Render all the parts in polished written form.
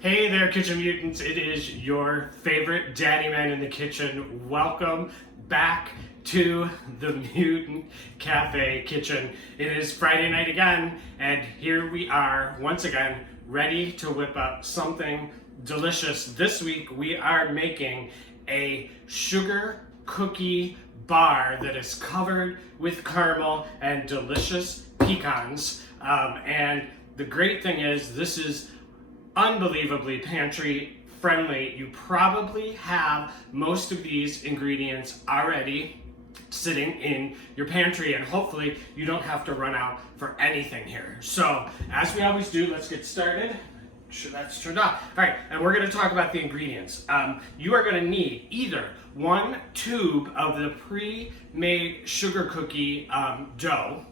Hey there, Kitchen Mutants. It is your favorite Daddyman in the kitchen. Welcome back to the Mutant Cafe kitchen. It is Friday night again, and here we are once again, ready to whip up something delicious. This week we are making a sugar cookie bar that is covered with caramel and delicious pecans. And the great thing is, this is unbelievably pantry friendly. You probably have most of these ingredients already sitting in your pantry, and hopefully you don't have to run out for anything here. So as we always do, let's get started. Sure, that's turned off. All right, and we're going to talk about the ingredients. You are going to need either one tube of the pre-made sugar cookie dough.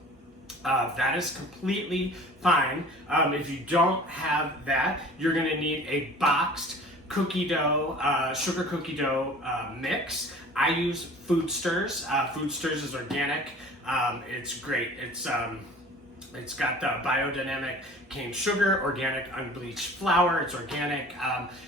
That is completely fine. If you don't have that, you're going to need a boxed cookie dough, sugar cookie dough mix. I use Food Stirs. Food Stirs is organic. It's great. It's got the biodynamic cane sugar, organic unbleached flour. It's organic.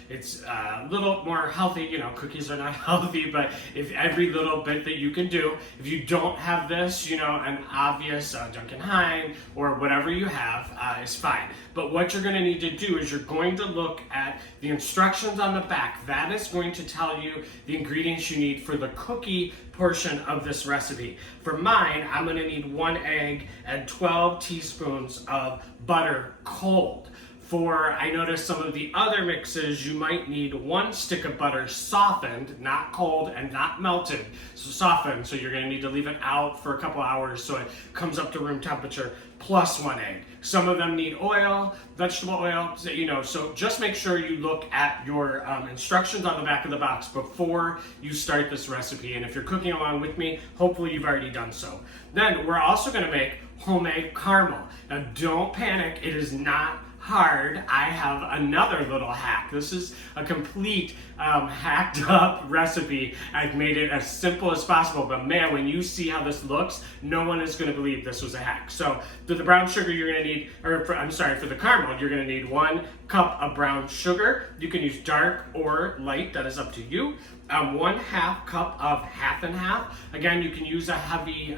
It's a little more healthy. You know, cookies are not healthy, but if every little bit that you can do, if you don't have this, you know, an obvious Duncan Hine or whatever you have is fine. But what you're going to need to do is you're going to look at the instructions on the back. That is going to tell you the ingredients you need for the cookie portion of this recipe. For mine, I'm going to need 1 egg and 12 teaspoons of butter cold. For, I noticed some of the other mixes, you might need 1 stick of butter softened, not cold and not melted. So softened, so you're going to need to leave it out for a couple hours so it comes up to room temperature, plus 1 egg. Some of them need oil, vegetable oil, you know, so just make sure you look at your instructions on the back of the box before you start this recipe. And if you're cooking along with me, hopefully you've already done so. Then we're also going to make homemade caramel. Now don't panic, it is not hard. I have another little hack. This is a complete hacked up recipe. I've made it as simple as possible, but man, when you see how this looks, no one is going to believe this was a hack. So for the brown sugar, you're going to need, for the caramel, you're going to need 1 cup of brown sugar. You can use dark or light, that is up to you. 1/2 cup of half and half. Again, you can use a heavy,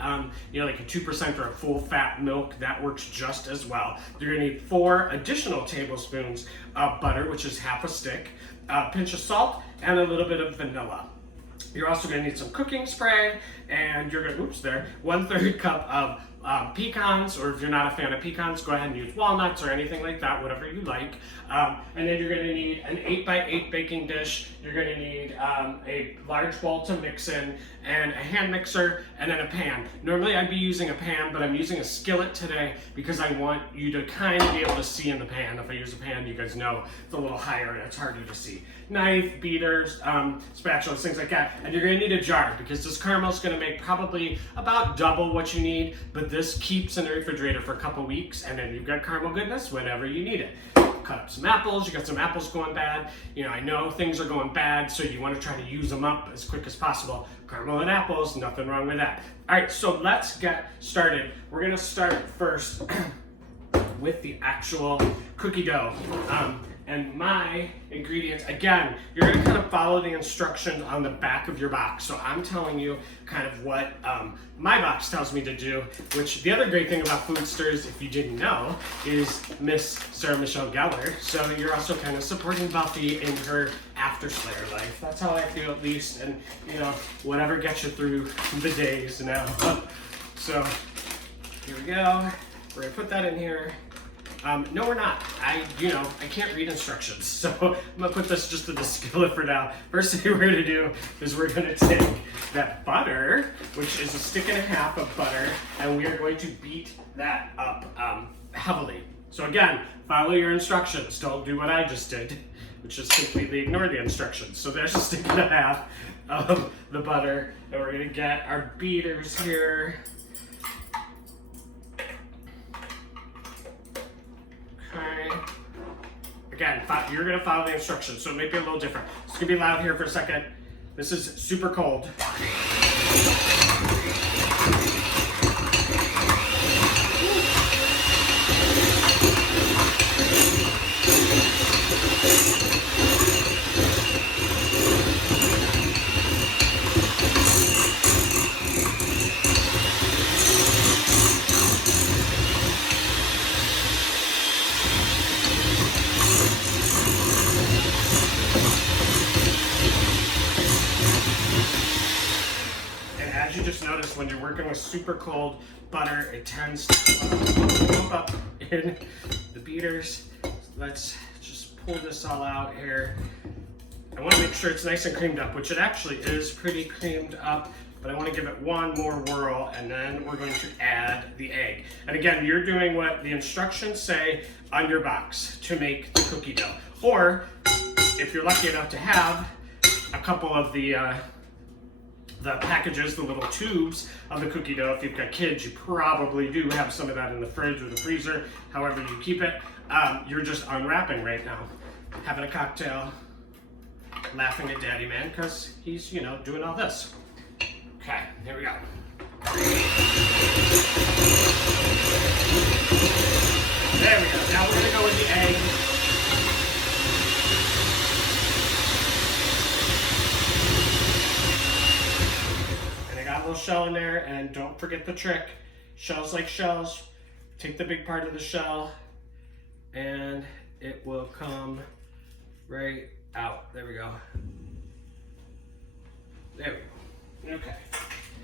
like a 2% or a full fat milk. That works just as well. You're gonna need 4 additional tablespoons of butter, which is half a stick, a pinch of salt, and a little bit of vanilla. You're also gonna need some cooking spray, and you're gonna, 1/3 cup of pecans, or if you're not a fan of pecans, go ahead and use walnuts or anything like that, whatever you like. And then you're going to need an 8x8 baking dish. You're going to need a large bowl to mix in, and a hand mixer, and then a pan. Normally I'd be using a pan, but I'm using a skillet today because I want you to kind of be able to see in the pan. If I use a pan, you guys know it's a little higher and it's harder to see. Knife, beaters, spatulas, things like that. And you're going to need a jar because this caramel is going to make probably about double what you need, but this keeps in the refrigerator for a couple weeks, and then you've got caramel goodness whenever you need it. Cut up some apples. You got some apples going bad. You know, I know things are going bad, so you want to try to use them up as quick as possible. Caramel and apples, nothing wrong with that. All right, so let's get started. We're going to start first with the actual cookie dough. And my ingredients, again, you're gonna kind of follow the instructions on the back of your box. So I'm telling you kind of what my box tells me to do, which the other great thing about Food Stirs, if you didn't know, is Miss Sarah Michelle Gellar. So you're also kind of supporting Buffy in her after Slayer life. That's how I feel, at least. And, you know, whatever gets you through the days now. So here we go. We're gonna put that in here. No, we're not. I can't read instructions, so I'm gonna put this just in the skillet for now. First thing we're gonna do is we're gonna take that butter, which is 1.5 sticks of butter, and we are going to beat that up heavily. So again, follow your instructions. Don't do what I just did, which is completely ignore the instructions. So there's 1.5 sticks of the butter, and we're gonna get our beaters here. Again, you're going to follow the instructions, so it may be a little different. It's going to be loud here for a second. This is super cold. when you're working with super cold butter, it tends to pump up in the beaters. So let's just pull this all out here. I want to make sure it's nice and creamed up, which it actually is pretty creamed up, but I want to give it one more whirl, and then we're going to add the egg. And again, you're doing what the instructions say on your box to make the cookie dough. Or if you're lucky enough to have a couple of the packages, the little tubes of the cookie dough, if you've got kids, you probably do have some of that in the fridge or the freezer, however you keep it. You're just unwrapping right now, having a cocktail, laughing at Daddyman because he's, you know, doing all this. Okay, here we go. There we go. Now we're gonna go with the egg. And I got a little shell in there, and don't forget the trick. Shells like shells. Take the big part of the shell, and it will come right out. There we go. There we go. Okay.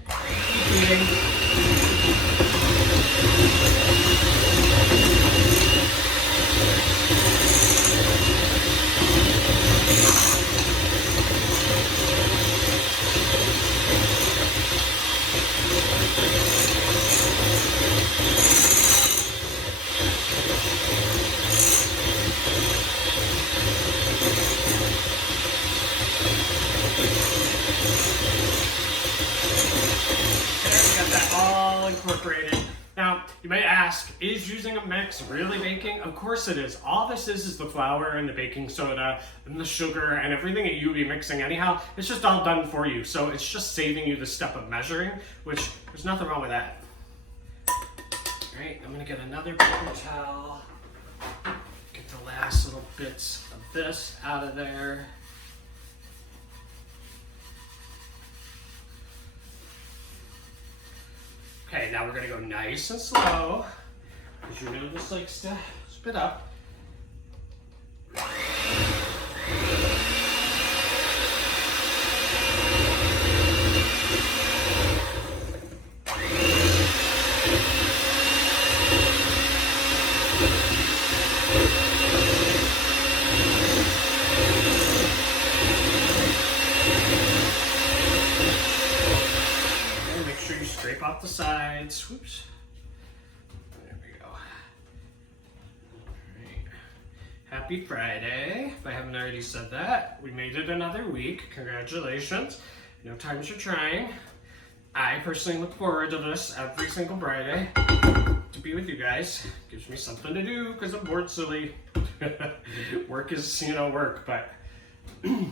Keep eating. Incorporated. Now, you may ask, is using a mix really baking? Of course it is. All this is the flour and the baking soda and the sugar and everything that you'll be mixing anyhow. It's just all done for you. So it's just saving you the step of measuring, which there's nothing wrong with that. All right, I'm gonna get another paper towel. Get the last little bits of this out of there. Okay, now we're gonna go nice and slow, because you know this likes to spit up. Scrape off the sides. Whoops. There we go. All right. Happy Friday. If I haven't already said that, we made it another week. Congratulations. You know, times are trying. I personally look forward to this every single Friday to be with you guys. Gives me something to do because I'm bored silly. Work is, you know, work, but. Great.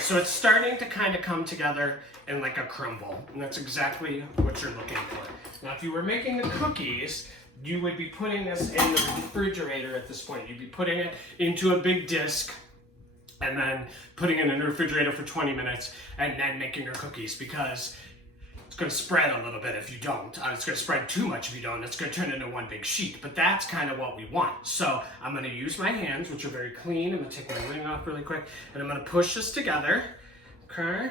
So it's starting to kind of come together in like a crumble, and that's exactly what you're looking for. Now, if you were making the cookies, you would be putting this in the refrigerator at this point. You'd be putting it into a big disc, and then putting it in the refrigerator for 20 minutes, and then making your cookies, because it's going to spread a little bit if you don't. It's going to spread too much if you don't. It's going to turn into one big sheet, but that's kind of what we want. So I'm going to use my hands, which are very clean. I'm going to take my ring off really quick, and I'm going to push this together. Okay.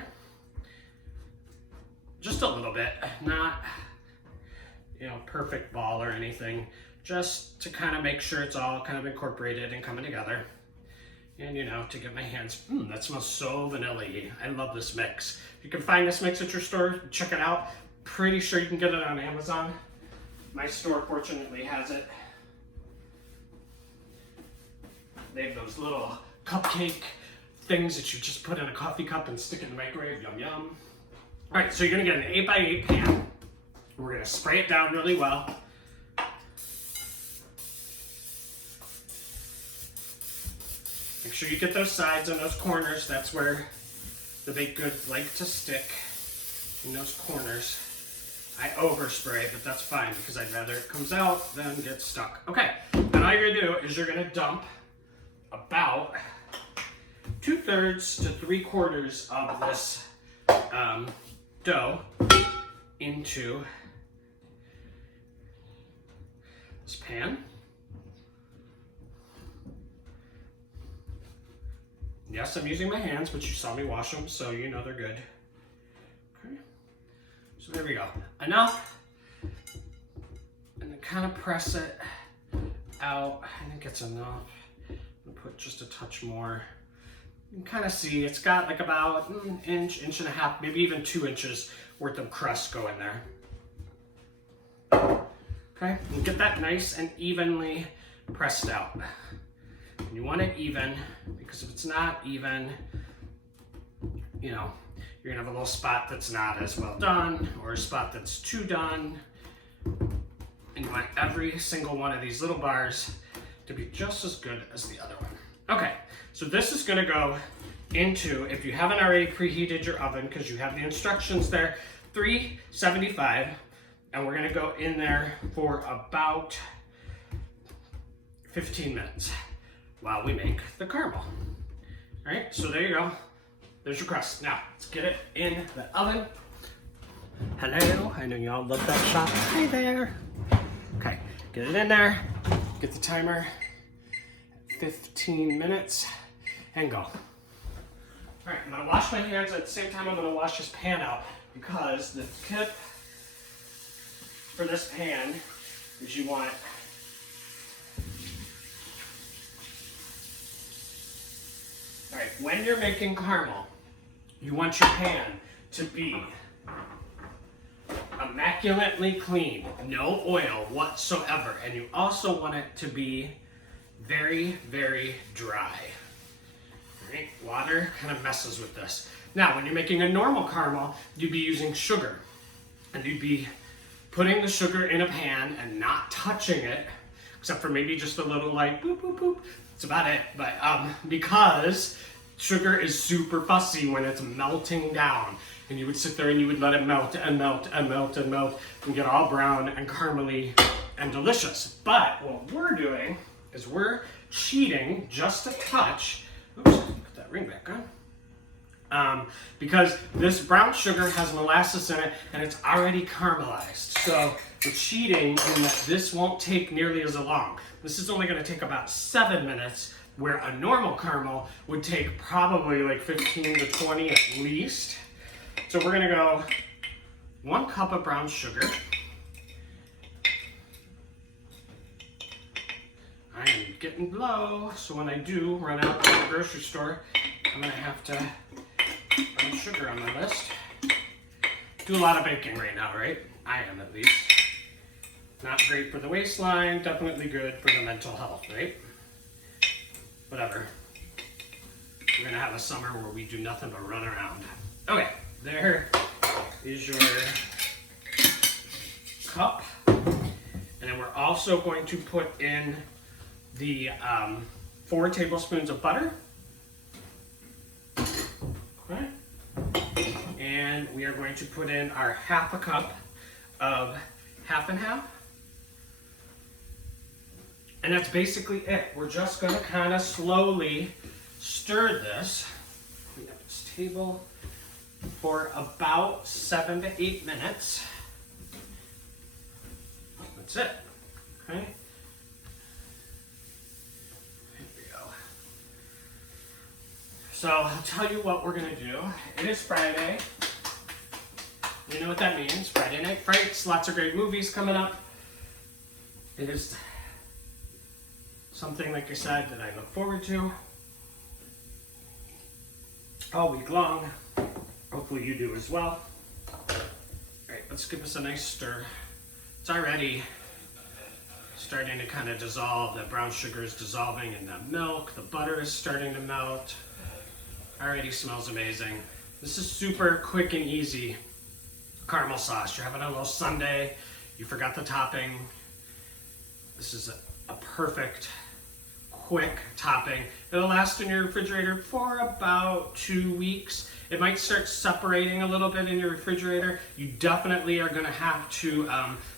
Just a little bit, not, you know, perfect ball or anything, just to kind of make sure it's all kind of incorporated and coming together. And, you know, to get my hands, that smells so vanilla-y. I love this mix. If you can find this mix at your store, check it out. Pretty sure you can get it on Amazon. My store, fortunately, has it. They have those little cupcake things that you just put in a coffee cup and stick in the microwave. Yum, yum. All right, so you're gonna get an 8x8 pan. We're gonna spray it down really well. Make sure you get those sides and those corners. That's where the baked goods like to stick, in those corners. I overspray, but that's fine because I'd rather it comes out than get stuck. Okay, and all you're gonna do is you're gonna dump about 2/3 to 3/4 of this dough into this pan. Yes, I'm using my hands, but you saw me wash them, so you know they're good. Okay, so there we go. Enough. And then kind of press it out. I think it's enough. I'm gonna put just a touch more. You can kind of see it's got like about an inch, inch and a half, maybe even 2 inches worth of crust going there. Okay, and get that nice and evenly pressed out. And you want it even, because if it's not even, you know, you're gonna have a little spot that's not as well done, or a spot that's too done. And you want every single one of these little bars to be just as good as the other one. Okay, so this is gonna go into, if you haven't already preheated your oven, because you have the instructions there, 375, and we're gonna go in there for about 15 minutes while we make the caramel. All right, so there you go. There's your crust. Now, let's get it in the oven. Hello, I know y'all love that shot. Hi there. Okay, get it in there, get the timer, 15 minutes, and go. All right, I'm gonna wash my hands at the same time I'm gonna wash this pan out, because the tip for this pan is you want all right, when you're making caramel, you want your pan to be immaculately clean, no oil whatsoever, and you also want it to be very, very dry. Right? Water kind of messes with this. Now, when you're making a normal caramel, you'd be using sugar, and you'd be putting the sugar in a pan and not touching it, except for maybe just a little like boop, boop, boop. That's about it. But because sugar is super fussy when it's melting down, and you would sit there and you would let it melt and melt and melt and melt and get all brown and caramely and delicious. But what we're doing is we're cheating just a touch. Oops, put that ring back on. Because this brown sugar has molasses in it and it's already caramelized. So we're cheating in that this won't take nearly as long. This is only going to take about 7 minutes, where a normal caramel would take probably like 15 to 20 at least. So we're going to go 1 cup of brown sugar. I am getting low, so when I do run out to the grocery store, I'm going to have to brown sugar on my list. Do a lot of baking right now, right? I am, at least. Not great for the waistline, definitely good for the mental health, right? Whatever. We're gonna have a summer where we do nothing but run around. Okay, there is your cup. And then we're also going to put in the 4 tablespoons of butter. Okay. And we are going to put in our 1/2 cup of half and half. And that's basically it. We're just gonna kind of slowly stir this. Clean up this table for about 7 to 8 minutes. That's it, okay? Here we go. So I'll tell you what we're gonna do. It is Friday. You know what that means, Friday Night Frights, lots of great movies coming up. It is something, like I said, that I look forward to all week long. Hopefully you do as well. All right, let's give this a nice stir. It's already starting to kind of dissolve. The brown sugar is dissolving in the milk. The butter is starting to melt. Already smells amazing. This is super quick and easy caramel sauce. You're having a little sundae, you forgot the topping. This is a perfect, quick topping. It'll last in your refrigerator for about 2 weeks. It might start separating a little bit in your refrigerator. You definitely are gonna have to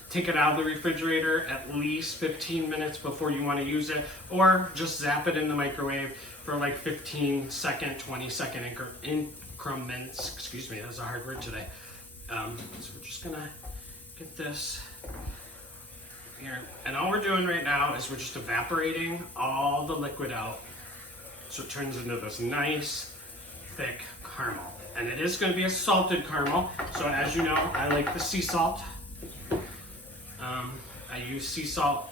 take it out of the refrigerator at least 15 minutes before you wanna use it, or just zap it in the microwave for like 15-second, 20-second increments. Excuse me, that's a hard word today. So we're just gonna get this here. And all we're doing right now is we're just evaporating all the liquid out. So it turns into this nice, thick caramel. And it is gonna be a salted caramel. So as you know, I like the sea salt. I use sea salt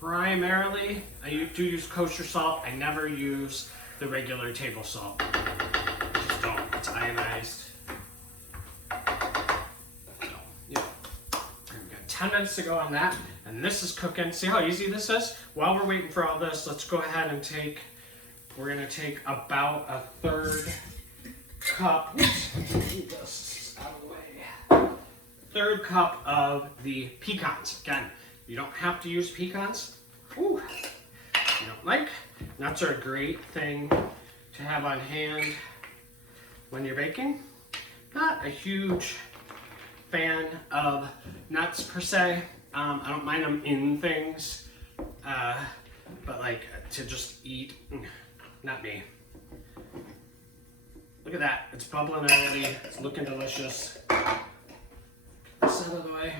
primarily. I do use kosher salt. I never use the regular table salt. Just don't, it's ionized. So, yeah. We've got 10 minutes to go on that, and this is cooking. See how easy this is? While we're waiting for all this, let's go ahead and we're gonna take about a third cup. Move this out of the way. Third cup of the pecans. Again, you don't have to use pecans. Ooh, you don't like. Nuts are a great thing to have on hand when you're baking. Not a huge fan of nuts per se. I don't mind them in things, but like to just eat, not me. Look at that, it's bubbling already. It's looking delicious. This out of the way.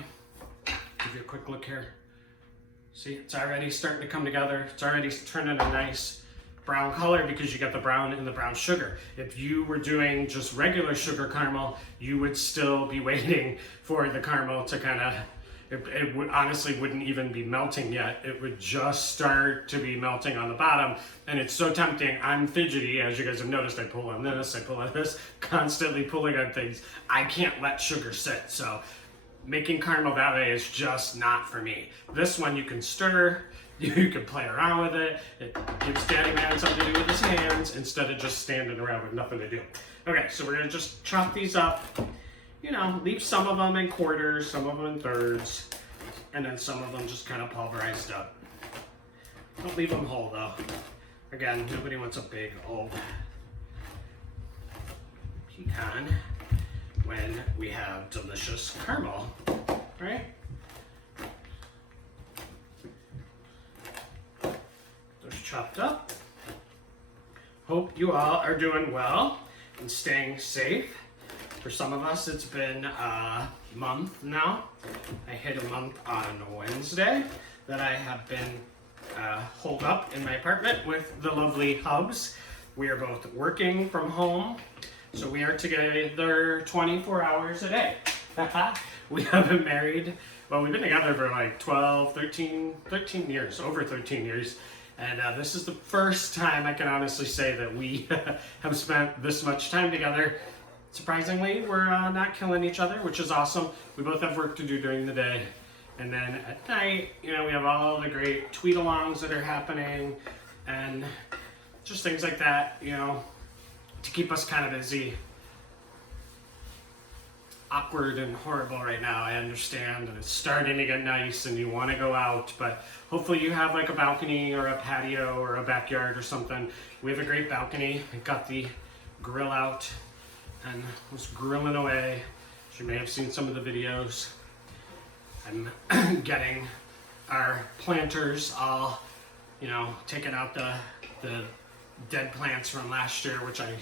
Give you a quick look here. See, it's already starting to come together. It's already turning a nice brown color because you got the brown in the brown sugar. If you were doing just regular sugar caramel, you would still be waiting for the caramel to kind of, it would honestly wouldn't even be melting yet. It would just start to be melting on the bottom. And it's so tempting. I'm fidgety, as you guys have noticed. I pull on this, I pull on this, constantly pulling on things. I can't let sugar sit. So making caramel that way is just not for me. This one you can stir, you can play around with it. It gives Daddyman something to do with his hands instead of just standing around with nothing to do. Okay, so we're gonna just chop these up. You know, leave some of them in quarters, some of them in thirds, and then some of them just kind of pulverized up. Don't leave them whole though. Again, nobody wants a big old pecan when we have delicious caramel, right? Those chopped up. Hope you all are doing well and staying safe. For some of us, it's been a month now. I hit a month on Wednesday that I have been holed up in my apartment with the lovely Hubs. We are both working from home. So we are together 24 hours a day. We have been married, well, we've been together for like 13 years, over 13 years. And this is the first time I can honestly say that we have spent this much time together. Surprisingly, we're not killing each other, which is awesome. We both have work to do during the day. And then at night, you know, we have all the great tweet-alongs that are happening and just things like that, you know, to keep us kind of busy. Awkward and horrible right now, I understand, and it's starting to get nice and you want to go out, but hopefully you have like a balcony or a patio or a backyard or something. We have a great balcony. I got the grill out and was grilling away. You may have seen some of the videos. I'm getting our planters all, you know, taking out the dead plants from last year, which I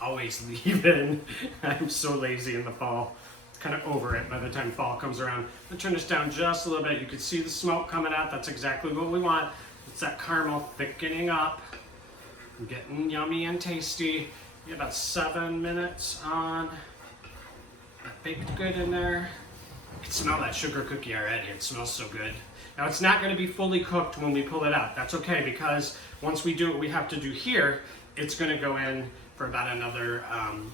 always leave in. I'm so lazy in the fall. Kind of over it by the time fall comes around. I'm gonna turn this down just a little bit. You can see the smoke coming out. That's exactly what we want. It's that caramel thickening up, getting yummy and tasty. You have about 7 minutes on. Baked good in there. I can smell that sugar cookie already. It smells so good. Now it's not going to be fully cooked when we pull it out. That's okay, because once we do what we have to do here, it's going to go in for about another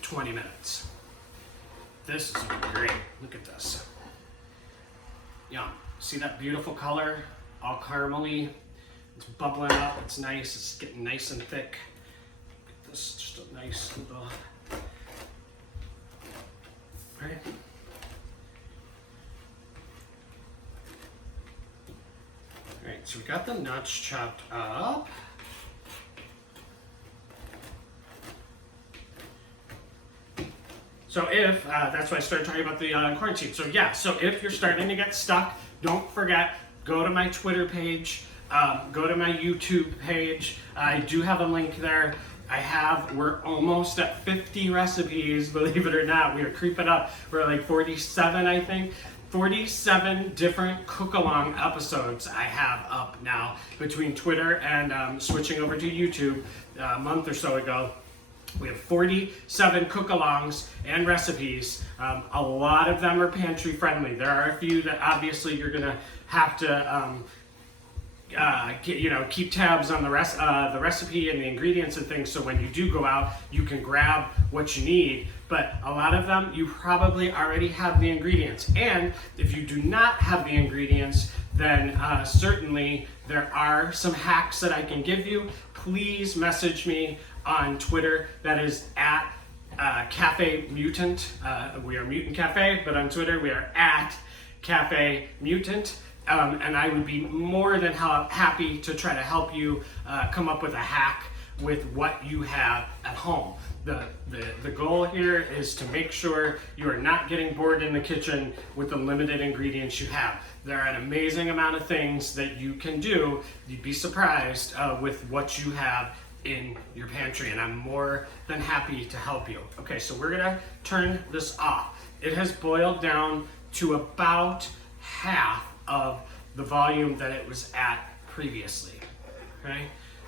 20 minutes. This is great. Look at this. Yum. See that beautiful color? All caramely. It's bubbling up. It's nice. It's getting nice and thick. Look at this. Just a nice little... Right? Alright, so we got the nuts chopped up. So if, that's why I started talking about the quarantine. So yeah, so if you're starting to get stuck, don't forget, go to my Twitter page, go to my YouTube page. I do have a link there we're almost at 50 recipes, believe it or not. We are creeping up. We're like 47, I think. 47 different cook-along episodes I have up now between Twitter and switching over to YouTube a month or so ago. We have 47 cook-alongs and recipes. A lot of them are pantry friendly. There are a few that obviously you're gonna have to keep tabs on the recipe and the ingredients and things, so when you do go out, you can grab what you need. But a lot of them, you probably already have the ingredients. And if you do not have the ingredients, then certainly there are some hacks that I can give you. Please message me on Twitter. That is at Cafe Mutant. We are Mutant Cafe, but on Twitter we are at Cafe Mutant. And I would be more than happy to try to help you come up with a hack with what you have at home. The goal here is to make sure you are not getting bored in the kitchen with the limited ingredients you have. There are an amazing amount of things that you can do. You'd be surprised with what you have in your pantry, and I'm more than happy to help you. Okay, so we're gonna turn this off. It has boiled down to about half of the volume that it was at previously. Okay,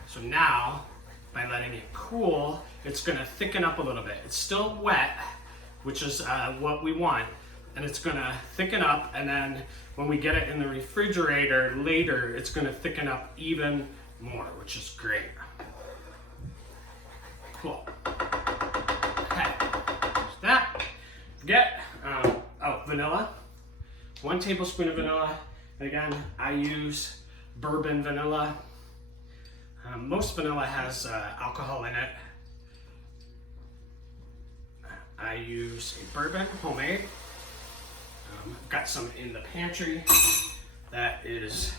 so now by letting it cool, it's gonna thicken up a little bit. It's still wet, which is what we want, and it's gonna thicken up, and then when we get it in the refrigerator later, it's gonna thicken up even more, which is great. Cool. Okay, so that, forget, vanilla. 1 tablespoon of vanilla. Again, I use bourbon vanilla. Most vanilla has alcohol in it. I use a bourbon, homemade. Got some in the pantry that is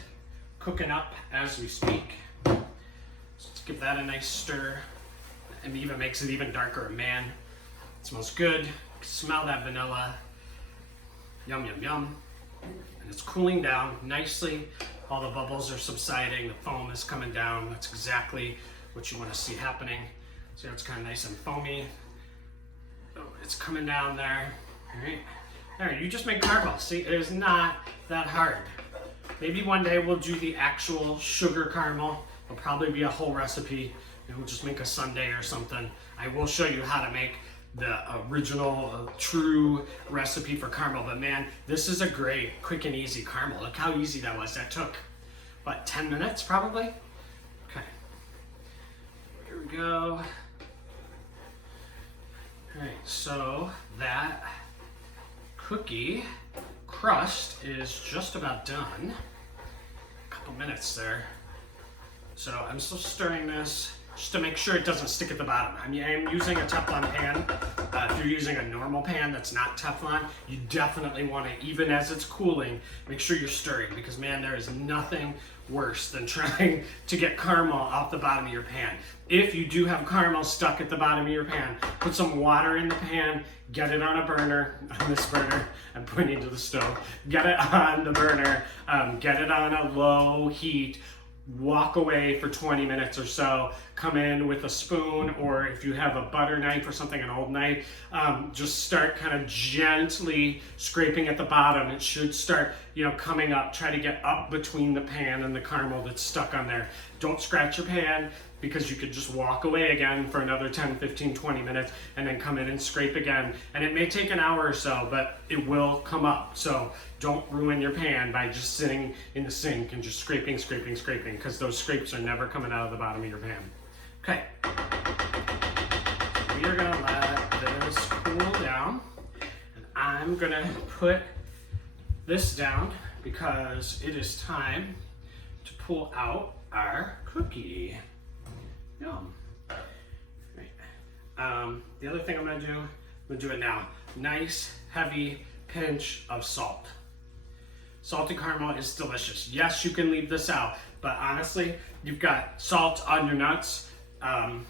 cooking up as we speak. So let's give that a nice stir. And even makes it even darker. Man, it smells good. Smell that vanilla. Yum, yum, yum. And it's cooling down nicely. All the bubbles are subsiding. The foam is coming down. That's exactly what you want to see happening. So it's kind of nice and foamy. Oh, it's coming down there. All right. There, you just make caramel. See, it is not that hard. Maybe one day we'll do the actual sugar caramel. It'll probably be a whole recipe. We'll just make a sundae or something. I will show you how to make the original, true recipe for caramel. But man, this is a great, quick and easy caramel. Look how easy that was. That took, what, 10 minutes probably? Okay. Here we go. All right, so that cookie crust is just about done. A couple minutes there. So I'm still stirring this just to make sure it doesn't stick at the bottom. I mean, I'm using a Teflon pan. If you're using a normal pan that's not Teflon, you definitely want to, even as it's cooling, make sure you're stirring, because man, there is nothing worse than trying to get caramel off the bottom of your pan. If you do have caramel stuck at the bottom of your pan, put some water in the pan, get it on a burner, on this burner, I'm pointing to the stove, get it on the burner, get it on a low heat, walk away for 20 minutes or so, come in with a spoon, or if you have a butter knife or something, an old knife, just start kind of gently scraping at the bottom. It should start, coming up. Try to get up between the pan and the caramel that's stuck on there. Don't scratch your pan, because you could just walk away again for another 10, 15, 20 minutes and then come in and scrape again. And it may take an hour or so, but it will come up. So don't ruin your pan by just sitting in the sink and just scraping, because those scrapes are never coming out of the bottom of your pan. Okay. We are gonna let this cool down. And I'm gonna put this down because it is time to pull out our cookie. Yum. Right. The other thing I'm gonna do it now. Nice, heavy pinch of salt. Salted caramel is delicious. Yes, you can leave this out, but honestly, you've got salt on your nuts, and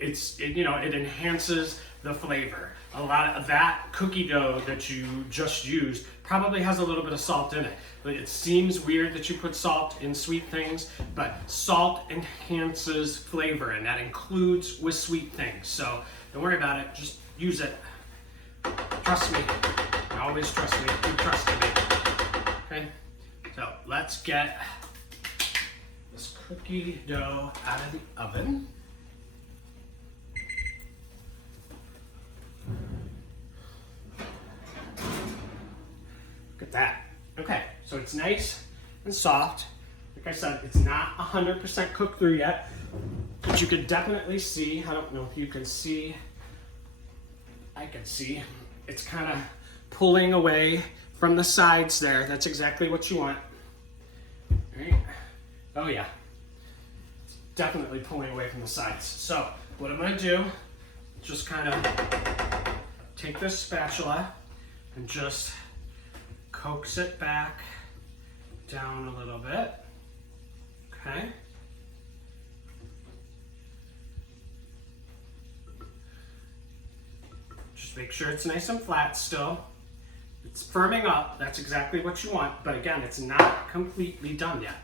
it enhances the flavor. A lot of that cookie dough that you just used probably has a little bit of salt in it. But it seems weird that you put salt in sweet things, but salt enhances flavor, and that includes with sweet things. So don't worry about it, just use it. Trust me, always trust me, keep trusting me. Okay, so let's get this cookie dough out of the oven. Look at that. Okay, so it's nice and soft. Like I said, it's not 100% cooked through yet, but you can definitely see, I don't know if you can see, I can see, it's kind of pulling away from the sides there. That's exactly what you want. All right. Oh yeah, it's definitely pulling away from the sides. So what I'm gonna do, just kind of take this spatula and just coax it back down a little bit, okay? Just make sure it's nice and flat still. It's firming up, that's exactly what you want, but again, it's not completely done yet.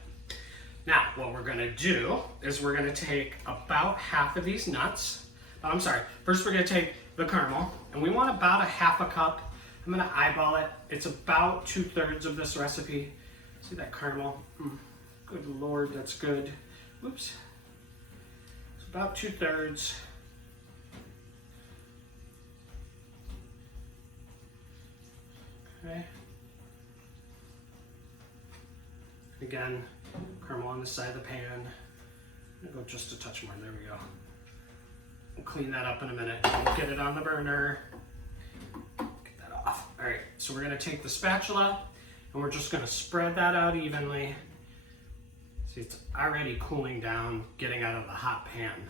Now, what we're gonna do is we're gonna take about half of these nuts. Oh, I'm sorry, first we're gonna take the caramel, and we want about a half a cup. I'm gonna eyeball it. It's about 2/3 of this recipe. See that caramel? Good Lord, that's good. Whoops. It's about 2/3. Okay. Again, caramel on the side of the pan. I'm gonna go just a touch more, there we go. We'll clean that up in a minute. Get it on the burner. All right, so we're gonna take the spatula and we're just gonna spread that out evenly. See, it's already cooling down, getting out of the hot pan.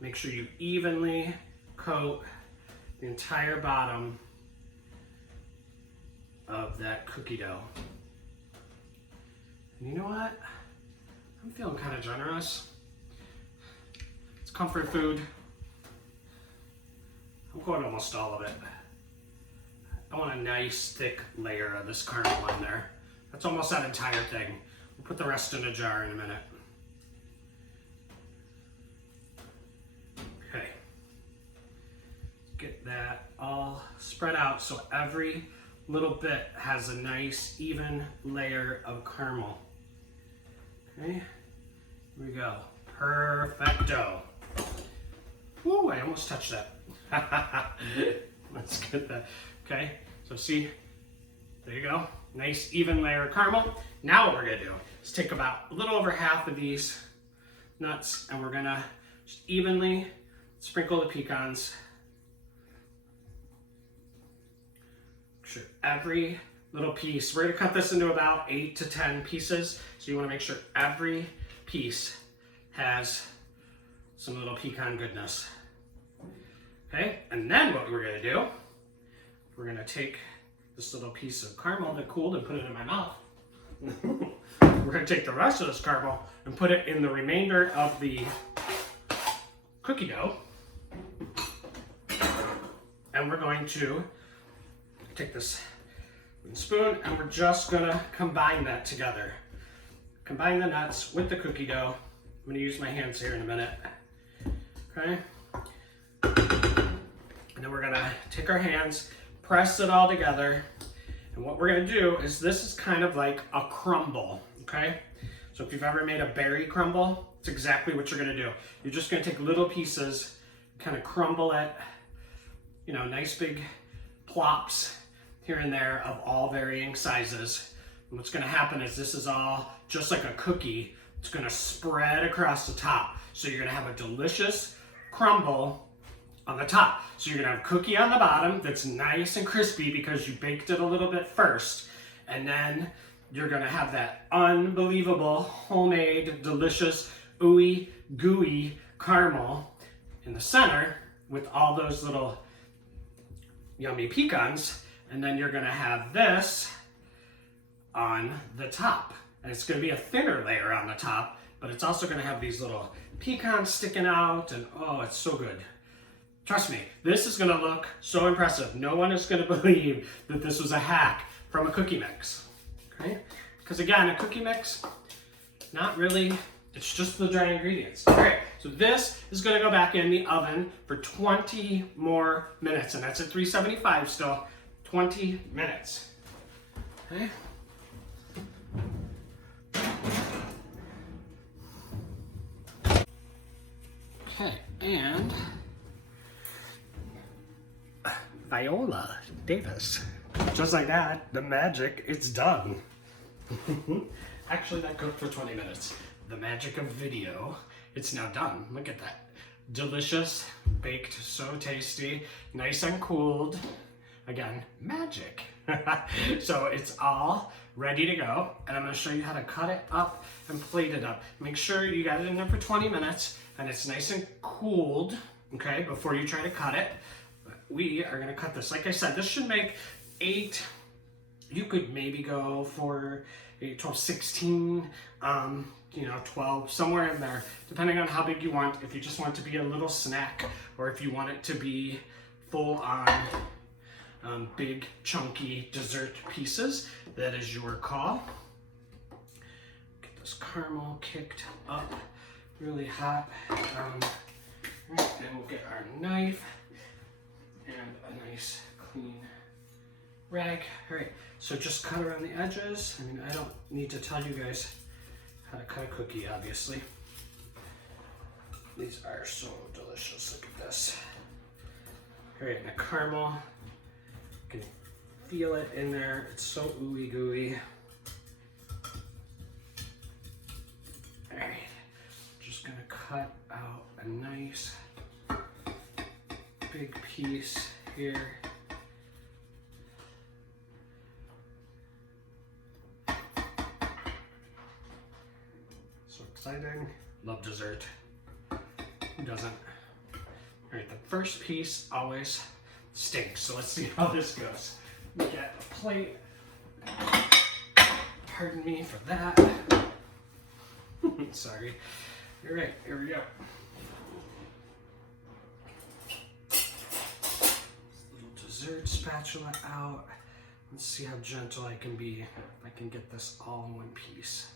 Make sure you evenly coat the entire bottom of that cookie dough. And you know what? I'm feeling kind of generous. It's comfort food. I'm going almost all of it. I want a nice thick layer of this caramel in there. That's almost that entire thing. We'll put the rest in a jar in a minute. Okay. Get that all spread out so every little bit has a nice even layer of caramel. Okay, here we go. Perfecto. Woo, I almost touched that. Let's get that. Okay, so see, there you go. Nice even layer of caramel. Now what we're gonna do is take about a little over half of these nuts and we're gonna just evenly sprinkle the pecans. Make sure every little piece, we're gonna cut this into about 8 to 10 pieces. So you wanna make sure every piece has some little pecan goodness. Okay, and then what we're gonna do, we're gonna take this little piece of caramel that cooled and put it in my mouth. We're gonna take the rest of this caramel and put it in the remainder of the cookie dough. And we're going to take this spoon and we're just gonna combine that together. Combine the nuts with the cookie dough. I'm gonna use my hands here in a minute. Okay. And then we're gonna take our hands, press it all together. And what we're gonna do is this is kind of like a crumble, okay? So if you've ever made a berry crumble, it's exactly what you're gonna do. You're just gonna take little pieces, kind of crumble it, you know, nice big plops here and there of all varying sizes. And what's gonna happen is this is all just like a cookie. It's gonna spread across the top. So you're gonna have a delicious crumble on the top. So you're gonna have cookie on the bottom that's nice and crispy because you baked it a little bit first. And then you're gonna have that unbelievable, homemade, delicious, ooey, gooey caramel in the center with all those little yummy pecans. And then you're gonna have this on the top. And it's gonna be a thinner layer on the top, but it's also gonna have these little pecans sticking out and oh, it's so good. Trust me, this is gonna look so impressive. No one is gonna believe that this was a hack from a cookie mix, okay? Because again, a cookie mix, not really, it's just the dry ingredients. All right, so this is gonna go back in the oven for 20 more minutes, and that's at 375 still, 20 minutes, okay? Okay, and Viola Davis. Just like that, the magic, it's done. Actually, that cooked for 20 minutes. The magic of video, it's now done. Look at that. Delicious, baked, so tasty, nice and cooled. Again, magic. So it's all ready to go, and I'm gonna show you how to cut it up and plate it up. Make sure you got it in there for 20 minutes, and it's nice and cooled, okay, before you try to cut it. We are gonna cut this. Like I said, this should make 8, you could maybe go for 8, 12, 16, 12, somewhere in there, depending on how big you want. If you just want it to be a little snack, or if you want it to be full on big chunky dessert pieces, that is your call. Get this caramel kicked up really hot. And we'll get our knife and a nice clean rag. All right, so just cut around the edges. I mean, I don't need to tell you guys how to cut a cookie, obviously. These are so delicious, look at this. All right, and the caramel, you can feel it in there. It's so ooey gooey. All right, just gonna cut out a nice big piece here. So exciting. Love dessert. Who doesn't? All right, the first piece always stinks. So let's see how this goes. We get a plate. Pardon me for that. Sorry. All right, here we go. Dessert spatula out. Let's see how gentle I can be, if I can get this all in one piece.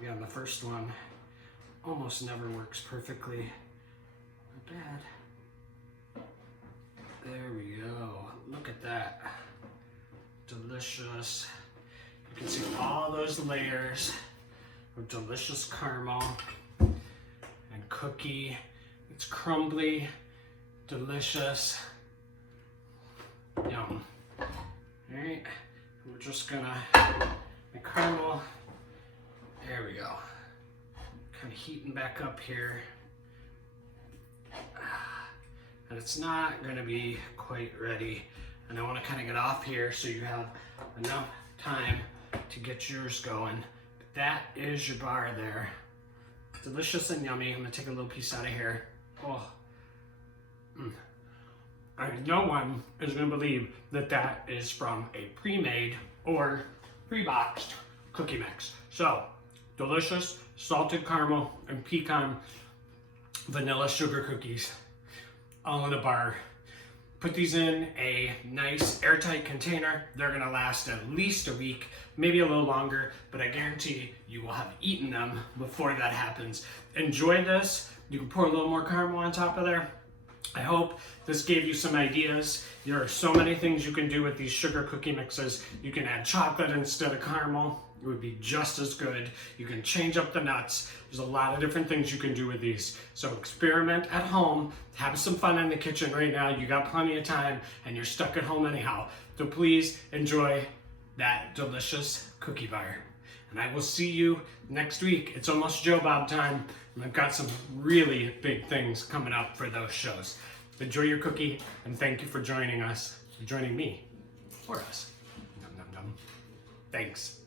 Again, the first one almost never works perfectly. Not bad. There we go. Look at that. Delicious. You can see all those layers of delicious caramel and cookie. It's crumbly, delicious. Yum. Alright, we're just gonna, the caramel, there we go. Kind of heating back up here. And it's not gonna be quite ready. And I wanna kind of get off here so you have enough time to get yours going. But that is your bar there. Delicious and yummy. I'm gonna take a little piece out of here. Oh. No one is going to believe that that is from a pre-made or pre-boxed cookie mix. So, delicious salted caramel and pecan vanilla sugar cookies all in a bar. Put these in a nice airtight container. They're going to last at least a week, maybe a little longer, but I guarantee you will have eaten them before that happens. Enjoy this. You can pour a little more caramel on top of there. I hope this gave you some ideas. There are so many things you can do with these sugar cookie mixes. You can add chocolate instead of caramel. It would be just as good. You can change up the nuts. There's a lot of different things you can do with these. So experiment at home. Have some fun in the kitchen right now. You got plenty of time and you're stuck at home anyhow. So please enjoy that delicious cookie bar. And I will see you next week. It's almost Joe Bob time. And I've got some really big things coming up for those shows. Enjoy your cookie, and thank you for joining us, joining me, or us. Nom, nom, nom. Thanks.